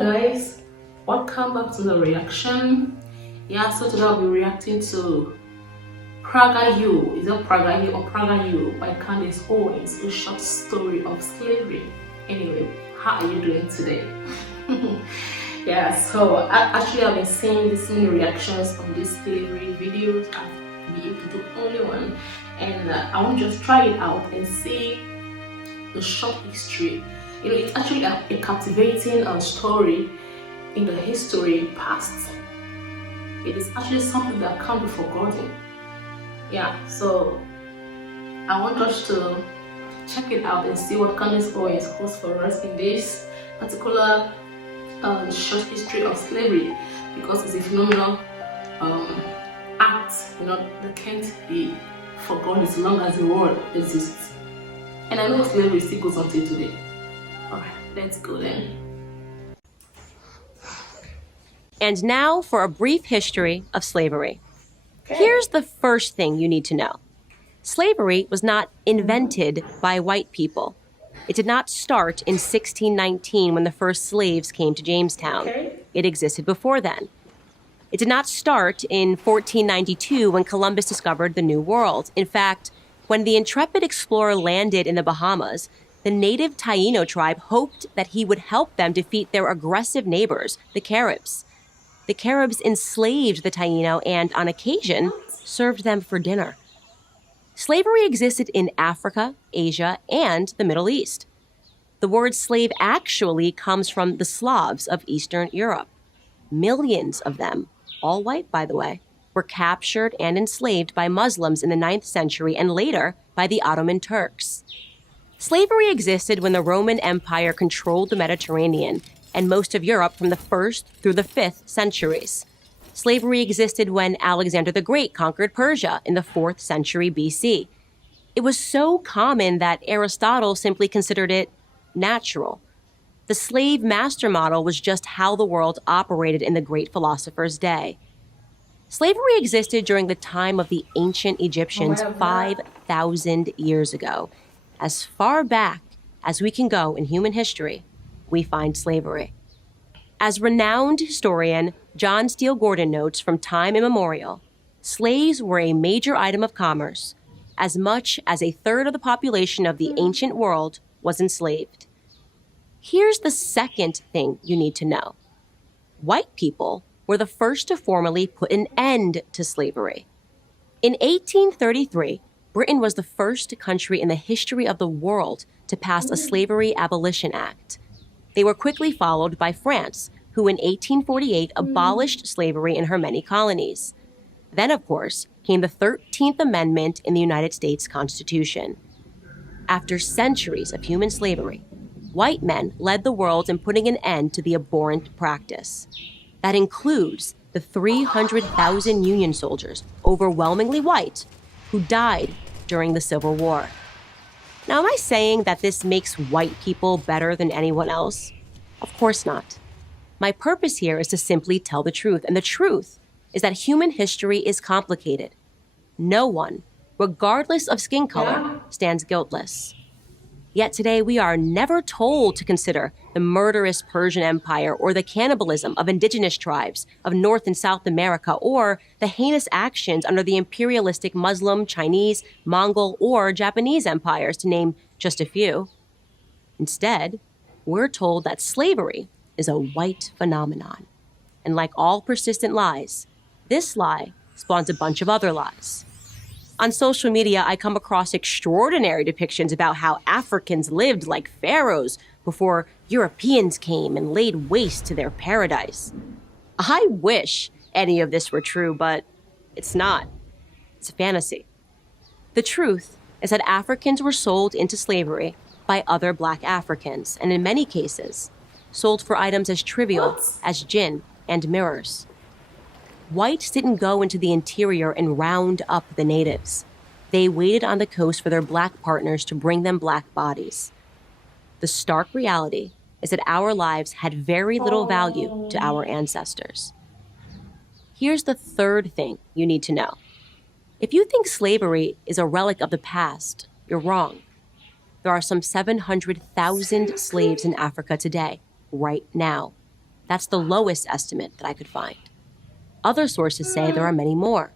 guys, welcome back to the reaction. Yeah, so today I'll be reacting to PragerU. Is it PragerU or PragerU by Candace Owens, a short story of slavery. Anyway, how are you doing today? Yeah, so I've been seeing this many reactions on these slavery videos. I've been able to do only one, and I want to just try it out and see the short history. It's actually a captivating story in the history past. It is actually something that can't be forgotten. Yeah, so I want us to check it out and see what Candace Owens holds for us in this particular short history of slavery, because it's a phenomenal act, that can't be forgotten as long as the world exists. And I know slavery still goes on till today. Alright, let's go then. And now for a brief history of slavery. Okay. Here's the first thing you need to know. Slavery was not invented by white people. It did not start in 1619 when the first slaves came to Jamestown. Okay. It existed before then. It did not start in 1492 when Columbus discovered the New World. In fact, when the intrepid explorer landed in the Bahamas, the native Taino tribe hoped that he would help them defeat their aggressive neighbors, the Caribs. The Caribs enslaved the Taino and, on occasion, served them for dinner. Slavery existed in Africa, Asia, and the Middle East. The word slave actually comes from the Slavs of Eastern Europe. Millions of them, all white by the way, were captured and enslaved by Muslims in the 9th century and later by the Ottoman Turks. Slavery existed when the Roman Empire controlled the Mediterranean and most of Europe from the 1st through the 5th centuries. Slavery existed when Alexander the Great conquered Persia in the 4th century BC. It was so common that Aristotle simply considered it natural. The slave master model was just how the world operated in the great philosopher's day. Slavery existed during the time of the ancient Egyptians 5,000 years ago. As far back as we can go in human history, we find slavery. As renowned historian John Steele Gordon notes from time immemorial, slaves were a major item of commerce. As much as a third of the population of the ancient world was enslaved. Here's the second thing you need to know. White people were the first to formally put an end to slavery. In 1833, Britain was the first country in the history of the world to pass a Slavery Abolition Act. They were quickly followed by France, who in 1848 abolished slavery in her many colonies. Then, of course, came the 13th Amendment in the United States Constitution. After centuries of human slavery, white men led the world in putting an end to the abhorrent practice. That includes the 300,000 Union soldiers, overwhelmingly white, who died during the Civil War. Now, am I saying that this makes white people better than anyone else? Of course not. My purpose here is to simply tell the truth, and the truth is that human history is complicated. No one, regardless of skin color, stands guiltless. Yet today we are never told to consider the murderous Persian Empire or the cannibalism of indigenous tribes of North and South America or the heinous actions under the imperialistic Muslim, Chinese, Mongol, or Japanese empires, to name just a few. Instead, we're told that slavery is a white phenomenon. And like all persistent lies, this lie spawns a bunch of other lies. On social media, I come across extraordinary depictions about how Africans lived like pharaohs before Europeans came and laid waste to their paradise. I wish any of this were true, but it's not. It's a fantasy. The truth is that Africans were sold into slavery by other Black Africans, and in many cases, sold for items as trivial as gin and mirrors. Whites didn't go into the interior and round up the natives. They waited on the coast for their Black partners to bring them Black bodies. The stark reality is that our lives had very little value to our ancestors. Here's the third thing you need to know. If you think slavery is a relic of the past, you're wrong. There are some 700,000 slaves in Africa today, right now. That's the lowest estimate that I could find. Other sources say there are many more.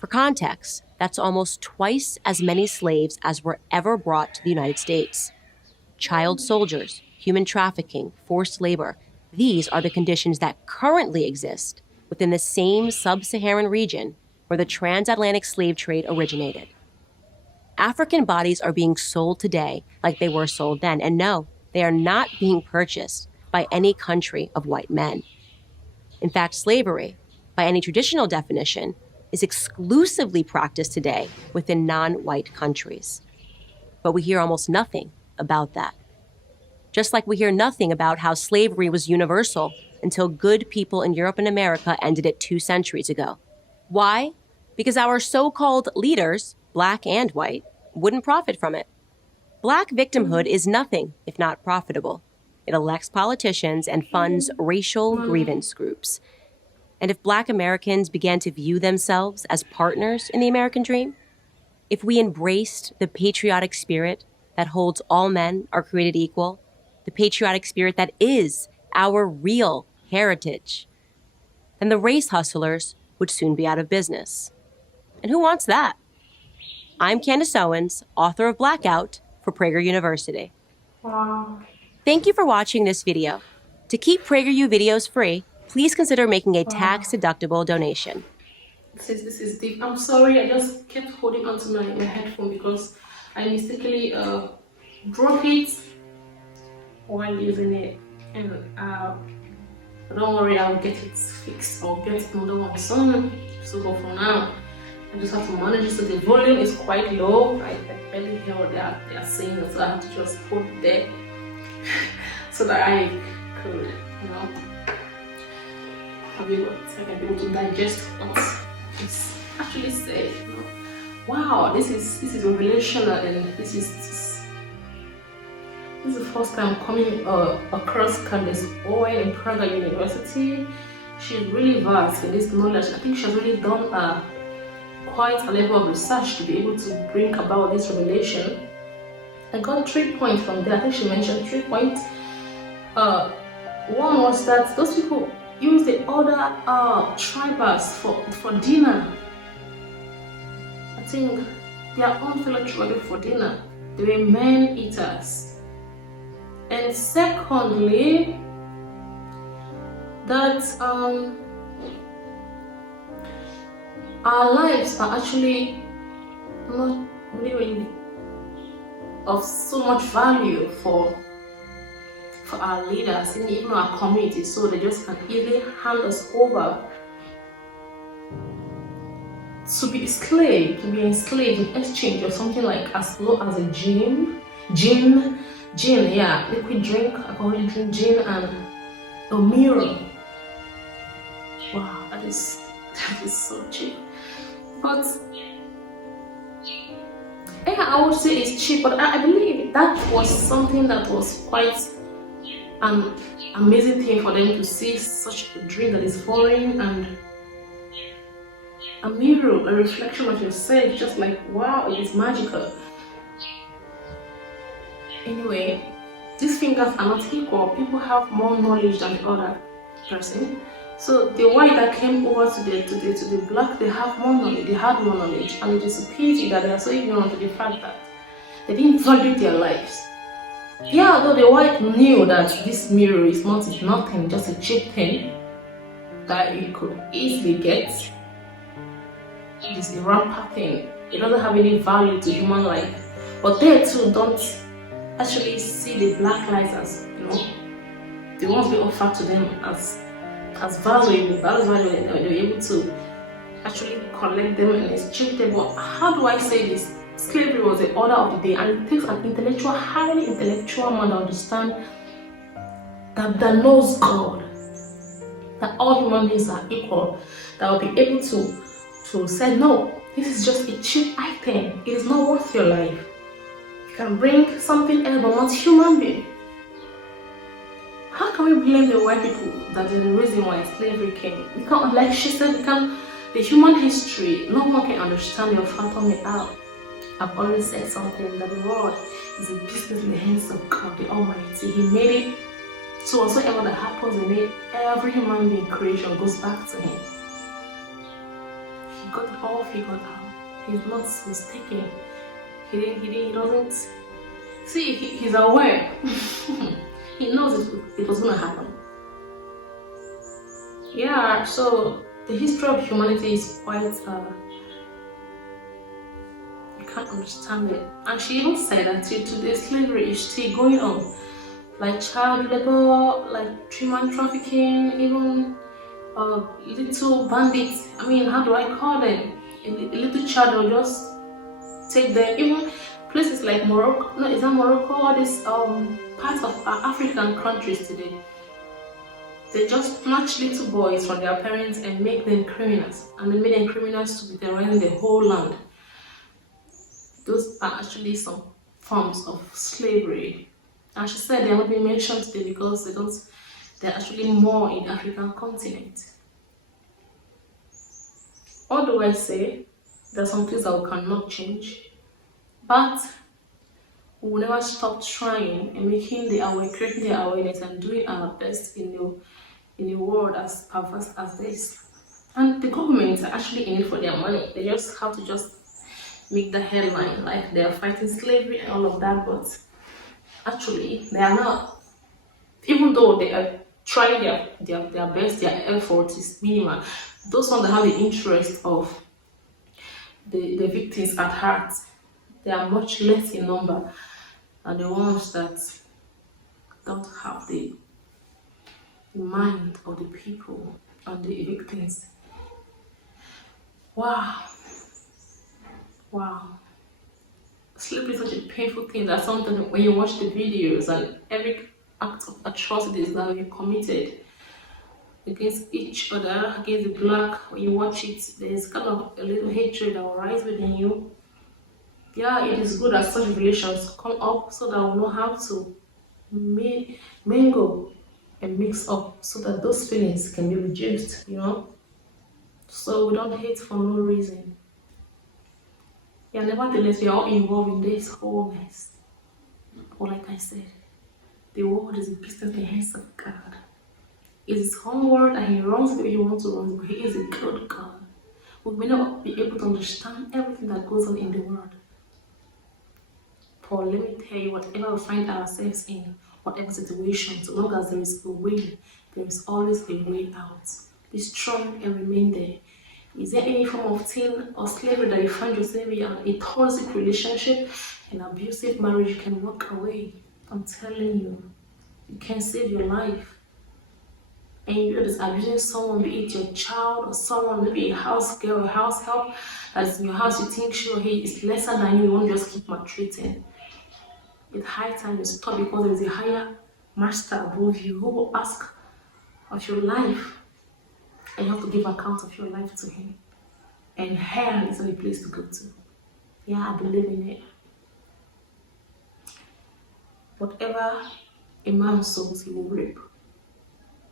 For context, that's almost twice as many slaves as were ever brought to the United States. Child soldiers, human trafficking, forced labor, these are the conditions that currently exist within the same sub-Saharan region where the transatlantic slave trade originated. African bodies are being sold today like they were sold then, and no, they are not being purchased by any country of white men. In fact, slavery, by any traditional definition, is exclusively practiced today within non-white countries. But we hear almost nothing about that. Just like we hear nothing about how slavery was universal until good people in Europe and America ended it 2 centuries ago. Why? Because our so-called leaders, black and white, wouldn't profit from it. Black victimhood is nothing if not profitable. It elects politicians and funds racial grievance groups. And if Black Americans began to view themselves as partners in the American dream, if we embraced the patriotic spirit that holds all men are created equal, the patriotic spirit that is our real heritage, then the race hustlers would soon be out of business. And who wants that? I'm Candace Owens, author of Blackout for Prager University. Wow. Thank you for watching this video. To keep PragerU videos free, please consider making a tax-deductible donation. Since this is deep, I'm sorry, I just kept holding onto my headphone because I mistakenly broke it while using it. And don't worry, I'll get it fixed. I'll get another one soon. So for now, I just have to manage it so the volume is quite low. I barely hear what they are saying, so I have to just hold it there so that I could, I can be able to digest what it's actually said. Wow, this is revelational, and this is the first time coming across Candace Owens in Prager University. She's really vast in this knowledge. I think she's really done quite a level of research to be able to bring about this revelation. I got 3 points from there. I think she mentioned 3 points. One was that those people use the other tribers for dinner. I think their own fellow tribe for dinner. They were men eaters. And secondly, that our lives are actually not really of so much value for our leaders and even our community, so they just can easily hand us over to be enslaved in exchange of something like as low as a gin, liquid drink, alcoholic drink, gin, and a mirror. Wow, that is so cheap. But yeah, I would say it's cheap, but I believe that was something that was quite an amazing thing for them to see such a drink that is foreign and a mirror, a reflection of yourself, just like wow, it is magical. Anyway, these fingers are not equal. People have more knowledge than the other person. So the white that came over to the black, they have more knowledge, they had more knowledge, and it is a pity that they are so ignorant to the fact that they didn't value their lives. Yeah, though the white knew that this mirror is nothing, just a cheap thing that you could easily get. It is a rampant thing. It doesn't have any value to human life. But they too don't actually see the black lives as, the ones we offer to them as valuable. That is why they were able to actually collect them and exchange them. But how do I say this? Slavery was the order of the day, and it takes an highly intellectual man to understand that knows God, that all human beings are equal, that will be able to say, no, this is just a cheap item. It is not worth your life. You can bring something else, but not human being. How can we blame the white people that is the reason why slavery came? We can't, like she said, the human history, no one can understand or fathom it out. I've always said something, that the world is a business in the hands of God, the Almighty. He made it So whatsoever that happens in it, every human being creation goes back to him. He got it all figured out. He's not mistaken. He doesn't see. He's aware. He knows it was gonna happen. Yeah. So the history of humanity is quite. You can't understand it. And she even said that till today slavery is still going on, like child labor, like human trafficking, even little bandits. I mean, how do I call them? A little child will just take them. Even places like Morocco. No, is that Morocco? All these parts of African countries today. They just snatch little boys from their parents and make them criminals, and they make them criminals to be terrorizing the whole land. Those are actually some forms of slavery. And she said they are not being mentioned today because they're actually more in the African continent. What do I say? There are some things that we cannot change, but we will never stop trying and creating the awareness and doing our best in a world as perverse as this. And the governments are actually in it for their money. They just have to just make the headline like they are fighting slavery and all of that, but actually they are not. Even though they are trying their best, their effort is minimal. Those ones that have the interest of the victims at heart, they are much less in number than the ones that don't have the mind of the people and the victims. Wow. Sleep is such a painful thing that sometimes when you watch the videos and every act of atrocities that we committed against each other, against the black, when you watch it, there's kind of a little hatred that will rise within you. Yeah, it is good that such relations come up so that we know how to mingle and mix up so that those feelings can be reduced, so we don't hate for no reason. Yeah, nevertheless, we are all involved in this whole mess. But like I said, the world is a business in the hands of God. It's his own world and he runs the way he wants to run, but he is a good God. We may not be able to understand everything that goes on in the world. But let me tell you, whatever we find ourselves in, whatever situation, so long as there is a way, there is always a way out. Be strong and remain there. Is there any form of sin or slavery that you find yourself in, a toxic relationship, an abusive marriage, you can walk away. I'm telling you, you can save your life. And you're just abusing someone, be it your child or someone, maybe a house girl or house help that's in your house, you think sure he is lesser than you, you won't just keep maltreating. It's high time you stop because there is a higher master above you who will ask of your life. And you have to give account of your life to him. And hell is not a place to go to. Yeah, I believe in it. Whatever a man sows, he will reap.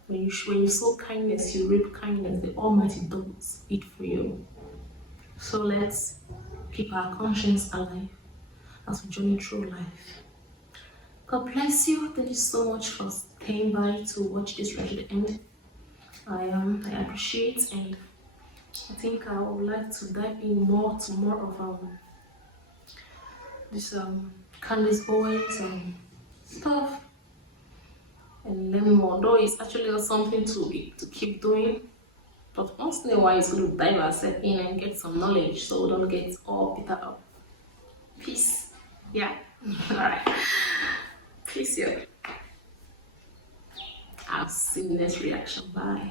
When you sow kindness, you reap kindness. The Almighty does it for you. So let's keep our conscience alive as we journey through life. God bless you. Thank you so much for staying by to watch this right to the end. I appreciate, and I think I would like to dive in more of this Candice Owens and stuff, and learn more. Though it's actually not something to keep doing, but once in a while it's going to dive ourselves in and get some knowledge, so we don't get all bitter up. Peace. Yeah. All right. Peace. Yeah. I'll see you next reaction. Bye.